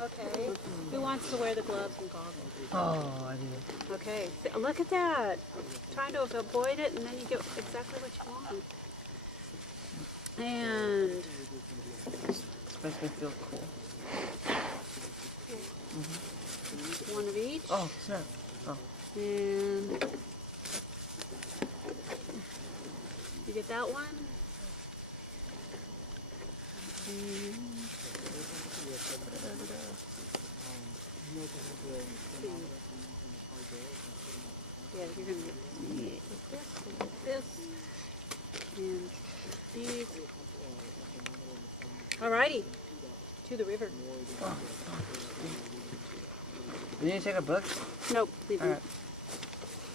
Okay. Who wants to wear the gloves and goggles? Oh, I do. Okay. Look at that. Trying to avoid it, and then you get exactly what you want. And This makes me feel cool. one of each. Oh, snap. Oh. And you get that one. And yeah, you're gonna get this and these. Alrighty, to the river. Oh. You need to take a book? Nope, leave it. Alright.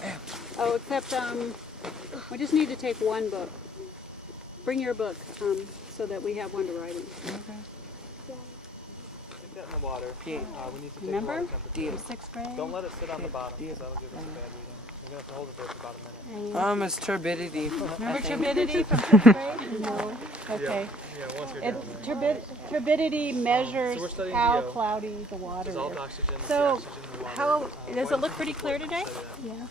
Bam. Oh, except we just need to take one book. Bring your book, so that we have one to write in. Okay. Take that in the water. We need to take Remember? the water temperature. From 6th grade. Don't let it sit on the bottom because that'll give us a bad reading. We're going to have to hold it there for about a minute. It's turbidity. Remember turbidity from 6th grade? No. Okay. Yeah, once you're down there. Turbidity measures we're studying how DO. cloudy the water Dissolved is. oxygen, it's So, the oxygen in the water. how does why it look pretty clear today? study that? Yeah.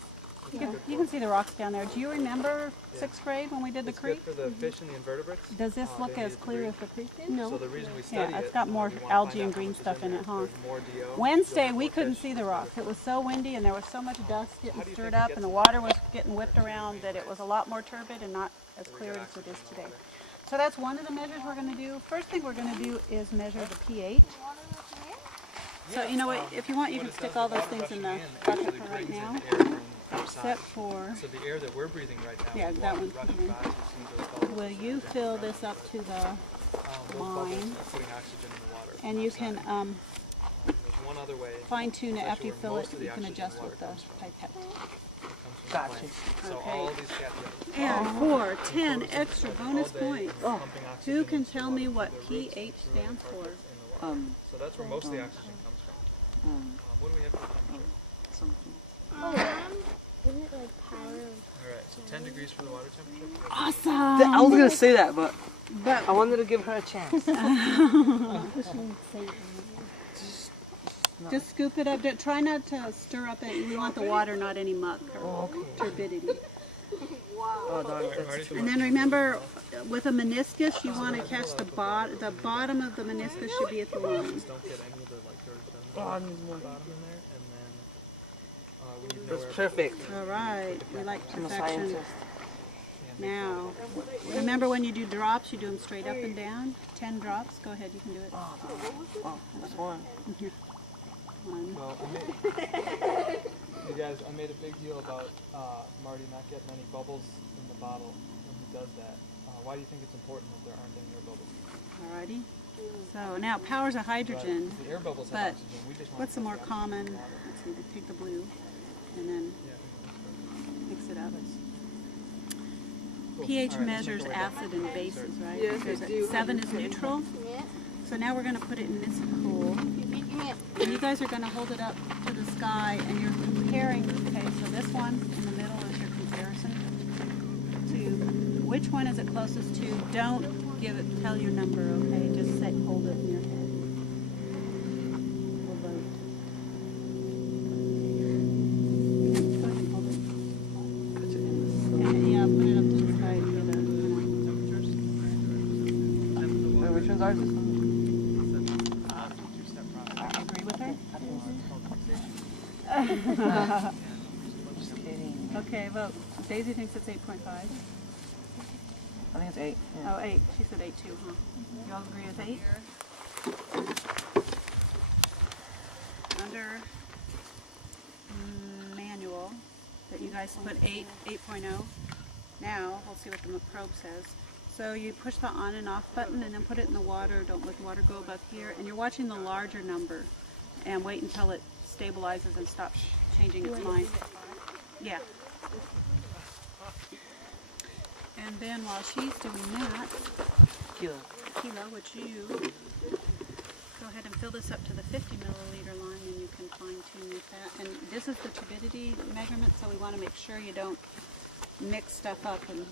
You can see the rocks down there. Do you remember 6th grade when we did the It's creek? good for the fish and the invertebrates. Does this They look need as it to clear breathe. as the creek did? No. So the reason we study Yeah, it, it's got more we wanna algae find and out green how much is stuff in it, huh? There's more DO, Wednesday you'll have we more couldn't fish. see the rocks. It was so windy and there was so much dust getting How do you stirred think it up gets and the in water was getting whipped around that it was a lot more turbid and not as clear as it is today. So that's one of the measures we're going to do. First thing we're going to do is measure the pH. So you know what, if you want you can stick all those things in the bucket for right now, except for, So the air that we're breathing right now, yeah, the that water one's rushing coming. by, as soon as those bubbles Will you fill this up to the those bubbles line? are putting oxygen in the water. And you can There's one other way. fine tune it after you Especially fill where it. most of the You can oxygen in adjust the with the water comes from. pipette. It comes from the Gotcha. plants. So Okay. all these capillaries. And for 10 extra bonus all day, points, pumping oxygen who can into the tell water me through what the roots pH and through stands other for? particles in the water. So that's where most of the oxygen comes from. What do we have for temperature? Something. Isn't it like power? Alright, so 10 degrees for the water temperature. Awesome! I was gonna say that, but But I wanted to give her a chance. just scoop it up. Try not to stir up it. We want the water, not any muck or turbidity. Oh, darn, that's too And then remember, with a meniscus, you want to catch the bottom of the meniscus should be at the line. Just don't get any of the like dirt sediment Oh, at I need more. the bottom in there, and then we need That's nowhere perfect. All right, we like I'm a perfection. scientist. Now, remember when you do drops, you do them straight up and down. 10 drops. Go ahead, you can do it. Oh, that's one. Here. One. Well, you guys, I made a big deal about Marty not getting any bubbles in the bottle when he does that. Why do you think it's important that there aren't any air bubbles? Alrighty. So now power's a hydrogen, The air bubbles but have oxygen. We just want what's the more oxygen in common? the water. Let's see, we take the blue and then Yeah, I think mix it up. Cool. pH All right, let's measures make our way down. acid and bases, right? Yes, There's I a- do. 7 is neutral. Yeah. So now we're going to put it in this pool. And you guys are going to hold it up to the sky and you're comparing, okay, so this one in the middle is your comparison to which one is it closest to. Don't tell your number, okay? Just hold it in your head. We'll vote. Go ahead and hold it. Yeah, put it up to the sky and feel the, Wait, which one's ours? This one? agree with her? Just kidding. Okay, well, Daisy thinks it's 8.5. I think it's 8. Yeah. Oh, 8. She said 8 too, huh? You all agree with 8? Under manual, that you guys put 8.0. Now, we'll see what the probe says. So you push the on and off button and then put it in the water. Don't let the water go above here. And you're watching the larger number. And wait until it stabilizes and stops changing its mind. Yeah. And then while she's doing that, Kilo. Kilo, would you go ahead and fill this up to the 50 milliliter line and you can fine tune with that. And this is the turbidity measurement, so we want to make sure you don't mix stuff up and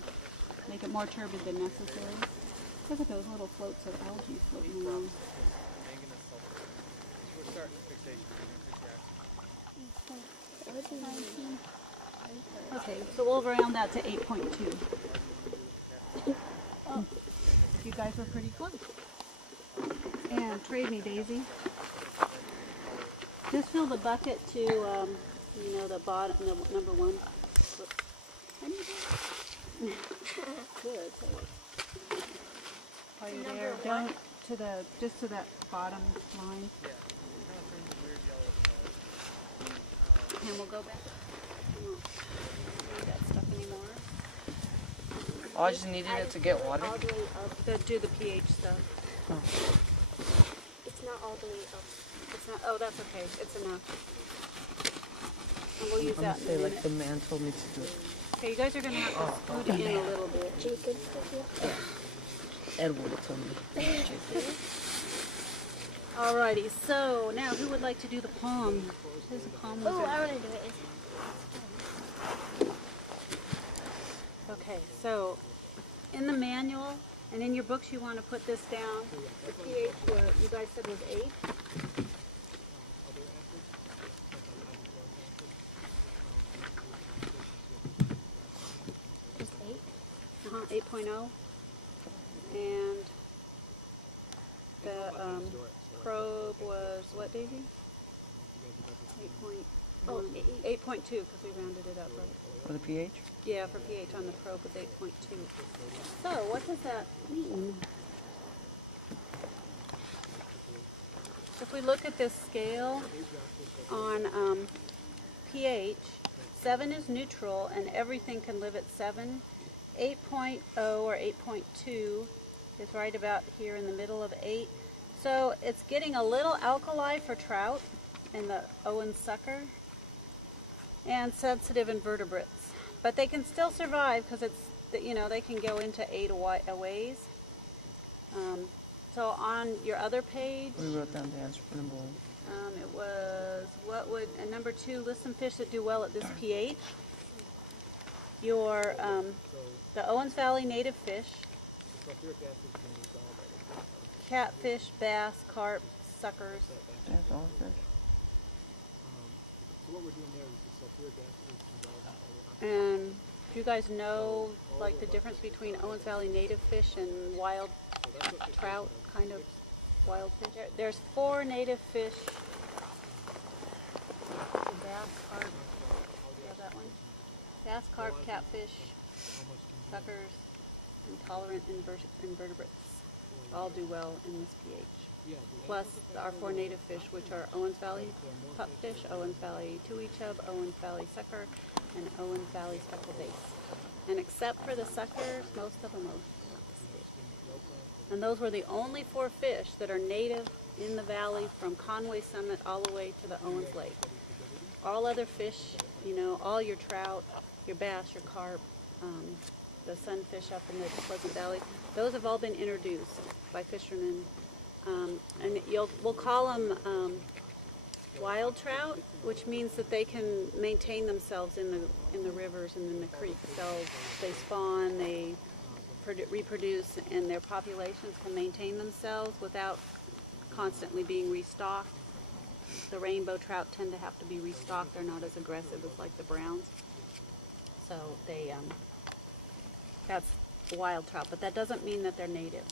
make it more turbid than necessary. Look at those little floats of algae floating along. start fixation? You're gonna fix your axis. Okay, so we'll round that to 8.2. You guys were pretty close. And trade me, Daisy. Just fill the bucket to, you know, the bottom, the number one. Good. While you're there, don't to the just to that bottom line. Yeah. It kind of turns a weird yellow color. And we'll go back. We won't need that stuff anymore. Oh, I just needed it to get water. All the way up. Do the pH stuff. It's not all the way up. It's not. Oh, that's okay. It's enough. And we'll use I'm that gonna in a say like minute. the man told me to do it. Okay, you guys are gonna have to scoot in a little bit. Jacob. Edward told me. Alrighty. So now, who would like to do the palm? Who's the palm Oh, wizard? I want to do it. Okay, so in the manual and in your books, you want to put this down. The pH, you guys said was 8. Just 8? 8.0. And the probe was what, Daisy? 8.2 because we rounded it up. Right? For the pH? Yeah, for pH on the probe was 8.2. So what does that mean? If we look at this scale on pH, 7 is neutral and everything can live at 7. 8.0 or 8.2 is right about here in the middle of 8. So it's getting a little alkali for trout in the Owen sucker and sensitive invertebrates. But they can still survive because it's, you know, they can go into 8 a ways. So on your other page, We wrote down the answer for number 1. it was, what would, and number 2, list some fish that do well at this pH. Your, the Owens Valley native fish, catfish, bass, carp, suckers. That's all fish. So what we're doing there is the sulfuric acid is dissolved in And do you guys know, like, the difference between Owens Valley native fish and wild trout, kind of wild fish? There's 4 native fish. Bass, carp, you have that one? Bass, carp, catfish, suckers, intolerant invertebrates all do well in this pH. Plus our 4 native fish, which are Owens Valley pupfish, Owens Valley tui chub, Owens Valley sucker, and Owens Valley speckled bass. And except for the suckers, most of them are not this big. And those were the only 4 fish that are native in the valley from Conway Summit all the way to the Owens Lake. All other fish, you know, all your trout, your bass, your carp, the sunfish up in the Pleasant Valley, those have all been introduced by fishermen. And we'll call them wild trout, which means that they can maintain themselves in the rivers and in the creeks. So they spawn, they reproduce, and their populations can maintain themselves without constantly being restocked. The rainbow trout tend to have to be restocked. They're not as aggressive as like the browns. So they, that's wild trout, but that doesn't mean that they're native.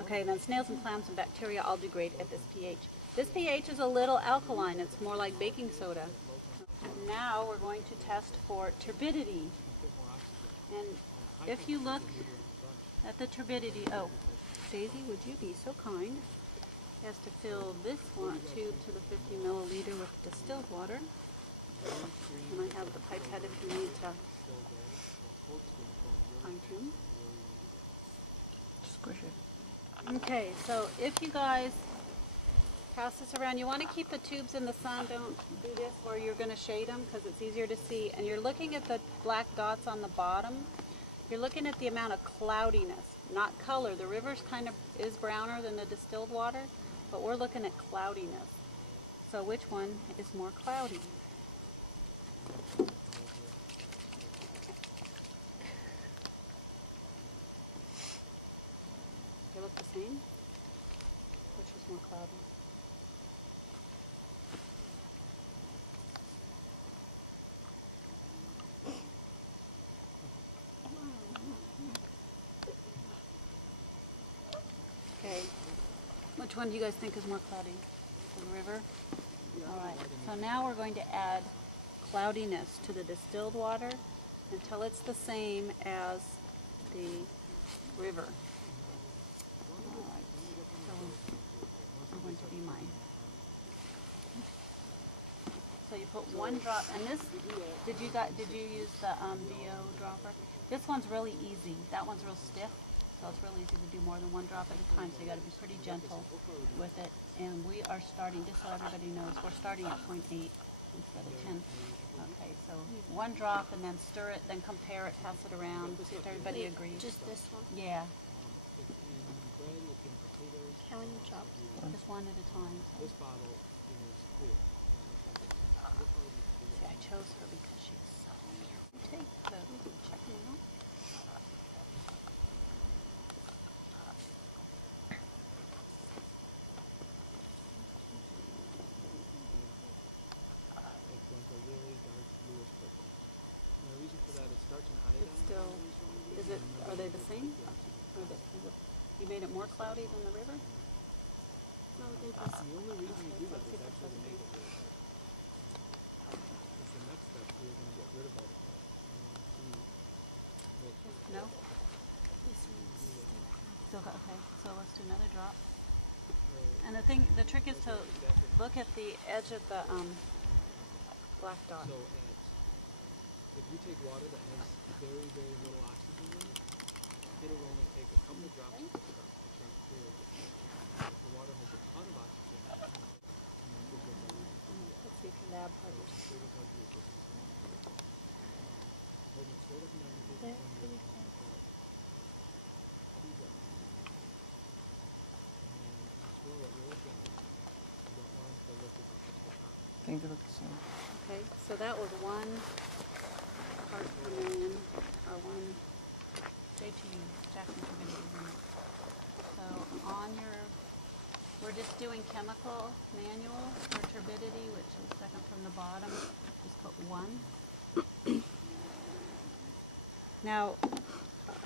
Okay, then snails and clams and bacteria all do great at this pH. This pH is a little alkaline. It's more like baking soda. And now we're going to test for turbidity. And if you look at the turbidity, oh, Daisy, would you be so kind as to fill this one tube to the 50 milliliter with distilled water? And I have the pipette if you need to fine tune. Squish it. Okay, so if you guys pass this around, you want to keep the tubes in the sun. Don't do this where you're going to shade them because it's easier to see. And you're looking at the black dots on the bottom. You're looking at the amount of cloudiness, not color. The river's kind of is browner than the distilled water, but we're looking at cloudiness. So which one is more cloudy? They look the same? Which is more cloudy? Which one do you guys think is more cloudy? The river? Alright, so now we're going to add cloudiness to the distilled water until it's the same as the river. Alright, so this is going to be mine. So you put one drop, and this, did you use the DO dropper? This one's really easy. That one's real stiff, so it's really easy to do more than one drop at a time, so you got to be pretty gentle with it. And we are starting, just so everybody knows, we're starting at 0.8 instead of 10. Okay, so one drop and then stir it, then compare it, pass it around, see if everybody agrees. Just this one? Yeah, How many drops? just one at a time. So. This bottle is clear. See, I chose her because she's so cute. Take those and check them out. It's like a really dark bluish purple. And the reason for that is starch and iodine. It's still, is it, are they the same? Or is it, you made it more cloudy than the river? No, they're just The only reason you do that is actually to make it really dark. Because the next step, we're going to get rid of all the color. And we're going to see what No? this one's still Still got, okay, so let's do another drop. or And the trick is to look at the edge of the black dot. So if you take water that has very, very little oxygen in it, it'll only take a couple drops of the stuff to turn it clear again. And if the water has a ton of oxygen, it's going to take, and that gives us a reason to do that. Let's see if your lab So partners. I'm sure look how good this is. Hold it straight up and down and take They're the finger pretty and close. pick out 2 drops. And you swirl it really gently. You don't want the liquid to touch the top. I think they look the same. Okay, so that was 1 part per million, or 1 JTU, Jackson Turbidity unit. So on your, we're just doing chemical manual for turbidity, which is second from the bottom. Just put 1. Now,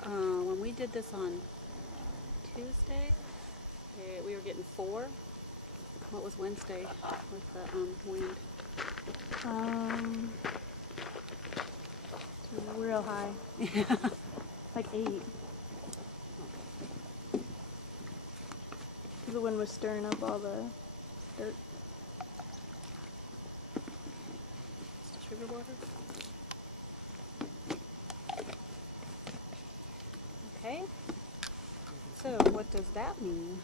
when we did this on Tuesday, we were getting 4. What was Wednesday with the wind? It's real high. Like 8. The wind was stirring up all the dirt. It's just river water. Okay. So what does that mean?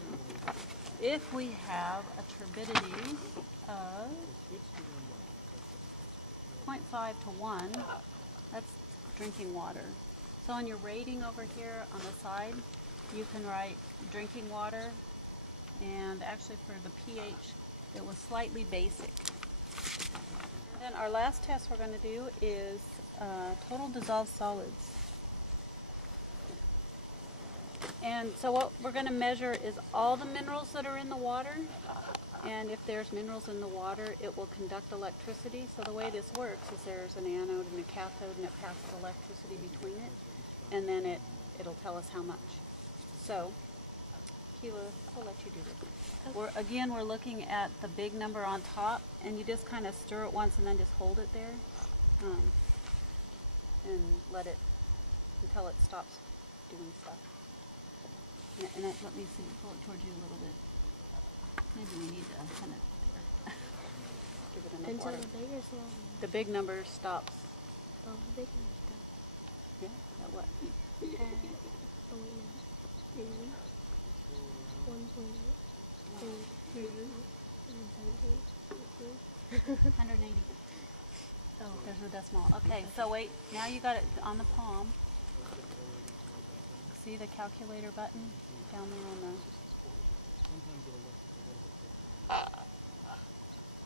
If we have a turbidity of 0.5 to 1, that's drinking water. So on your rating over here on the side, you can write drinking water, and actually for the pH, it was slightly basic. Then our last test we're going to do is total dissolved solids. And so what we're going to measure is all the minerals that are in the water, and if there's minerals in the water, it will conduct electricity. So the way this works is there's an anode and a cathode, and it passes electricity between it, and then it'll tell us how much. So, Keela, we'll let you do this. We're looking at the big number on top, and you just kind of stir it once and then just hold it there, and let it until it stops doing stuff. And let me see, pull it towards you a little bit. Maybe we need to kind of give it enough Until water. the bigger small. The big number stops. Oh, the big one stuff. Yeah, at what? Oh wait, no. 180. Oh, there's a decimal. Okay, so wait, now you got it on the palm. See the calculator button down there on the... Sometimes it'll look like a little bit different.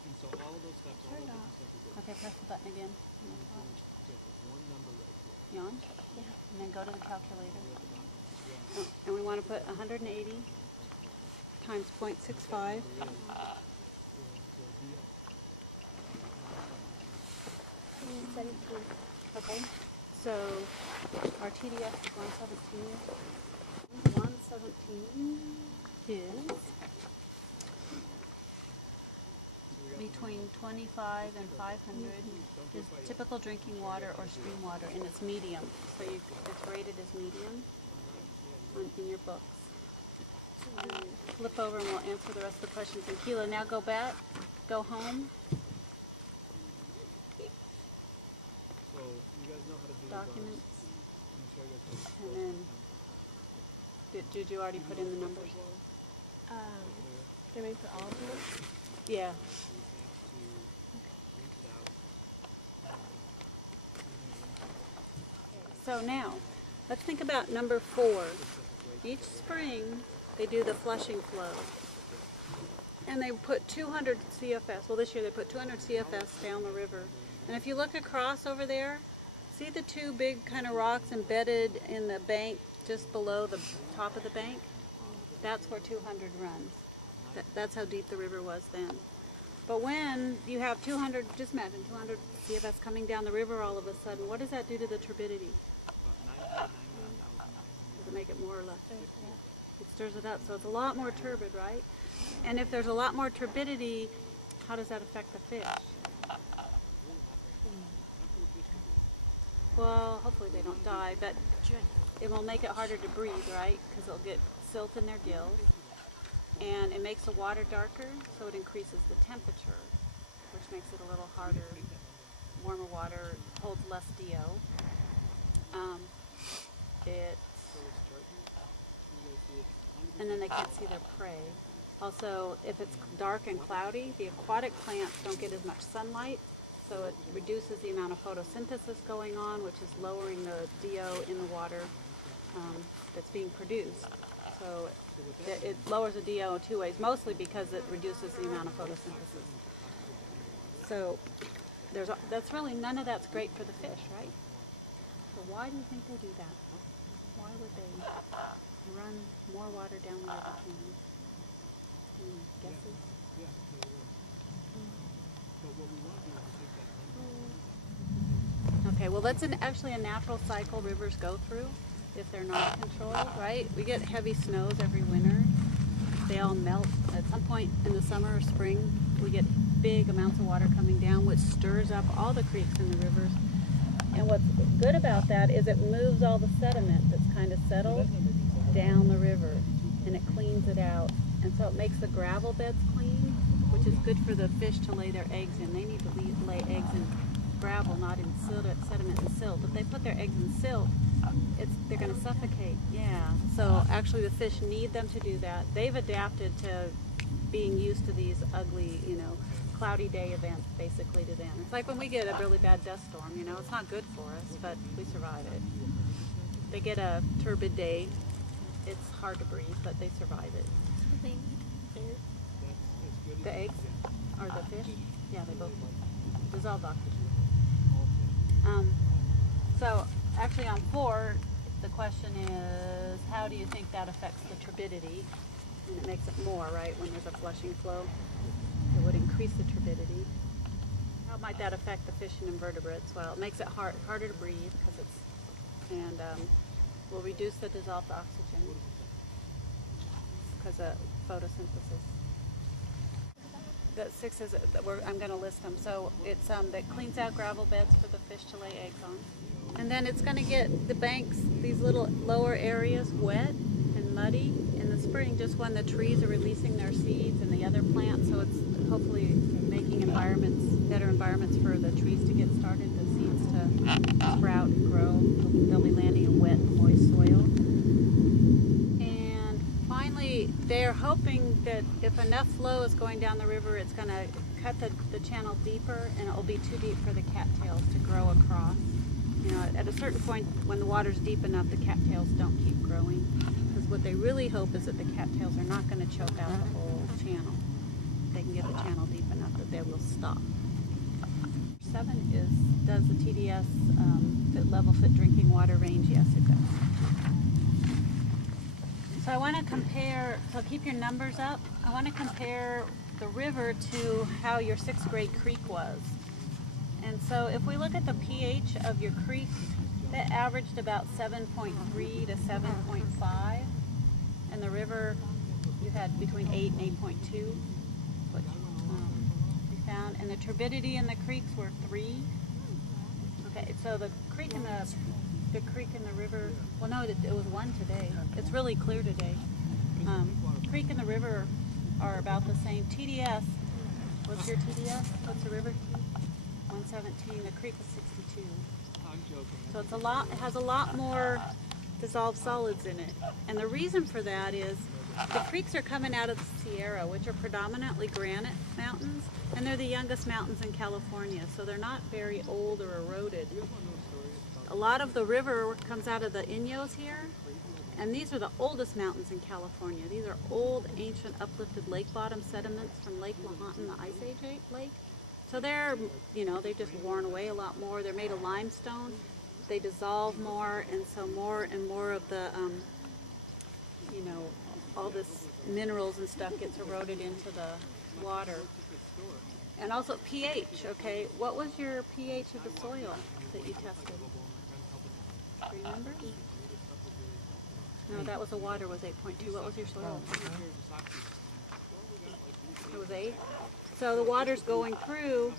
And so all of those steps, all those different steps we did. Okay, press the button again. On the top. You get this one number right here. Yawn? Yeah. And then go to the calculator. Right at the bottom. Yeah. Oh, and we want to put 180 times 0.65. Is 17. Okay, so our TDS is 117. 117 is between 25 and 500 is typical drinking water or stream water, and it's medium. So it's rated as medium in your books. Flip over and we'll answer the rest of the questions. And Keela, now go back, go home. So you guys know how to do Documents. I'm gonna show you guys how to And then, did you already put in the numbers? Can we put all of them? Yeah. So you have to rinse it out. So now, let's think about number 4. Each spring, they do the flushing flow. And they put 200 CFS. Well, this year they put 200 CFS down the river. And if you look across over there, see the two big kind of rocks embedded in the bank just below the top of the bank? That's where 200 runs. That's how deep the river was then. But when you have 200, just imagine 200 CFS coming down the river all of a sudden, what does that do to the turbidity? Does it make it more or less? It stirs it up, so it's a lot more turbid, right? And if there's a lot more turbidity, how does that affect the fish? Well, hopefully they don't die, but it will make it harder to breathe, right? Because it'll get silt in their gills. And it makes the water darker, so it increases the temperature, which makes it a little harder. Warmer water holds less DO. And then they can't see their prey. Also, if it's dark and cloudy, the aquatic plants don't get as much sunlight, so it reduces the amount of photosynthesis going on, which is lowering the DO in the water that's being produced. So it lowers the DO in 2 ways, mostly because it reduces the amount of photosynthesis. So that's really, none of that's great for the fish, right? So why do you think they do that? Why would they run more water down the river canyon? Any guesses? Yeah, they will. But what we want to do is take that Okay, well that's actually a natural cycle rivers go through if they're not controlled, right? We get heavy snows every winter. They all melt. At some point in the summer or spring, we get big amounts of water coming down, which stirs up all the creeks and the rivers. And what's good about that is it moves all the sediment that's kind of settled down the river, and it cleans it out. And so it makes the gravel beds clean, which is good for the fish to lay their eggs in. They need to lay eggs in gravel, not in sediment and silt. If they put their eggs in silt, they're going to suffocate. Yeah. So actually the fish need them to do that. They've adapted to being used to these ugly, cloudy day events basically to them. It's like when we get a really bad dust storm, it's not good for us, but we survive it. They get a turbid day. It's hard to breathe, but they survive it. The eggs or the fish? Yeah, they both dissolve oxygen. So actually on 4, the question is, how do you think that affects the turbidity? And it makes it more, right, when there's a flushing flow. It would increase the turbidity. How might that affect the fish and invertebrates? Well, it makes it harder to breathe and will reduce the dissolved oxygen because of photosynthesis. The 6 is, I'm going to list them. So it's that cleans out gravel beds for the fish to lay eggs on. And then it's going to get the banks, these little lower areas, wet and muddy in the spring, just when the trees are releasing their seeds and the other plants. So it's hopefully making better environments for the trees to get started, the seeds to sprout and grow. They'll be landing in wet, moist soil. And finally, they're hoping that if enough flow is going down the river, it's going to cut the channel deeper, and it will be too deep for the cattails to grow across. At a certain point, when the water's deep enough, the cattails don't keep growing. Because what they really hope is that the cattails are not going to choke out the whole channel. They can get the channel deep enough that they will stop. 7 does the TDS level fit drinking water range? Yes, it does. So I want to compare, so keep your numbers up. I want to compare the river to how your 6th grade creek was. And so if we look at the pH of your creek, that averaged about 7.3 to 7.5. And the river, you had between 8 and 8.2, which we found. and the turbidity in the creeks were 3. Okay, so the creek and the river. Well, no, it was 1 today. It's really clear today. Creek and the river are about the same. TDS. What's your TDS? What's the river? 117. The creek is 62. I'm joking. So it's a lot. It has a lot more dissolved solids in it, and the reason for that is the creeks are coming out of the Sierra, which are predominantly granite mountains, and they're the youngest mountains in California, so they're not very old or eroded. A lot of the river comes out of the Iños here, and these are the oldest mountains in California. These are old, ancient, uplifted lake bottom sediments from Lake Lahontan, the Ice Age lake. So they're, they've just worn away a lot more. They're made of limestone. They dissolve more, and so more and more of the, all this minerals and stuff gets eroded into the water. And also pH, okay? What was your pH of the soil that you tested? Remember? No, that was the water was 8.2. What was your soil? It was 8. So the water's going through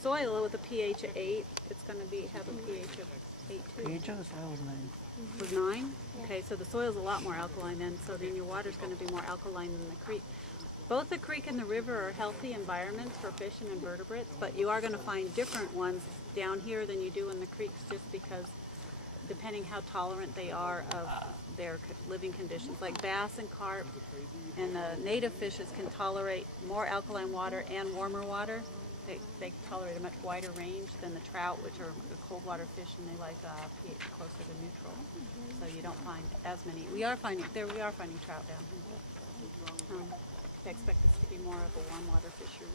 soil with a pH of 8. It's going to have a pH of 8 too. pH of the soil was 9. Was 9? Okay, so the soil's a lot more alkaline then, so then your water's going to be more alkaline than the creek. Both the creek and the river are healthy environments for fish and invertebrates, but you are going to find different ones down here than you do in the creeks, just because depending how tolerant they are of their living conditions. Like bass and carp and the native fishes can tolerate more alkaline water and warmer water. They tolerate a much wider range than the trout, which are a cold water fish, and they like pH closer to neutral. So you don't find as many. We are finding trout down here. I expect this to be more of a warm water fishery.